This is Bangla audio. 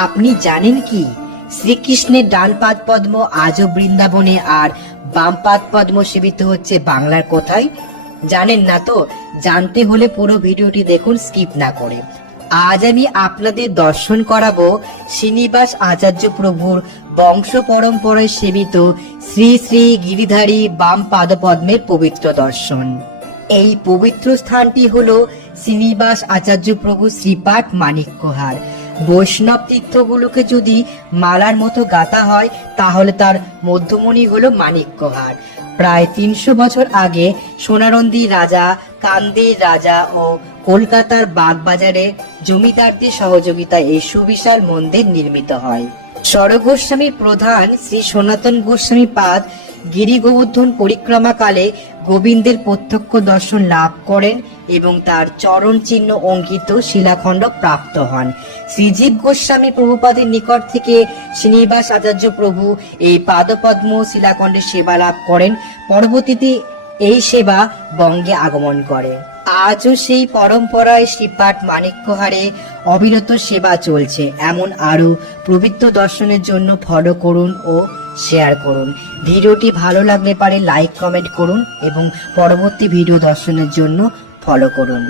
আপনি জানেন কি শ্রীকৃষ্ণের ডান পাদ পদ্ম আজও বৃন্দাবনে আর বাম পাদ পদ্ম সেবিত হচ্ছে বাংলার কোথায়? জানেন না তো? জানতে হলে পুরো ভিডিওটি দেখুন স্কিপ না করে। আজ আমি আপনাদের দর্শন করাবো শ্রীনিবাস আচার্য প্রভুর বংশ পরম্পরায় সেবিত শ্রী শ্রী গিরিধারী বাম পাদপদ্মের পবিত্র দর্শন। এই পবিত্র স্থানটি হলো শ্রীনিবাস আচার্য প্রভু শ্রীপাঠ মাণিক্যহার। বৈষ্ণব তীর্থগুলোকে যদি মালার মতো গাঁথা হয় তাহলে তার মধ্যমণি হলো মাণিক্যহার। প্রায় 300 বছর আগে সোনারন্দি রাজা, কান্দির রাজা ও কলকাতার বাগবাজারে জমিদারদের সহযোগিতায় এই সুবিশাল মন্দির নির্মিত হয়। স্বর গোস্বামীর প্রধান শ্রী সনাতন গোস্বামী পাদ গিরি গোবর্ধন পরিক্রমাকালে গোবিন্দের প্রত্যক্ষ দর্শন লাভ করেন এবং তার চরণ চিহ্ন অঙ্কিত শিলাখণ্ড প্রাপ্ত হন। শ্রীজীব গোস্বামী প্রভুপাদের নিকট থেকে শ্রীনিবাস আচার্য প্রভু এই পাদপদ্ম শিলাখণ্ডের সেবা লাভ করেন। পরবর্তীতে এই সেবা বঙ্গে আগমন করে। আজও সেই পরম্পরায় শ্রীপাঠ মাণিক্যহারে অবিরত সেবা চলছে। এমন আরো পবিত্র দর্শনের জন্য ফলো করুন ও শেয়ার করুন। ভিডিওটি ভালো লাগলে পারে লাইক কমেন্ট করুন এবং পরবর্তী ভিডিও দর্শনের জন্য ফলো করুন।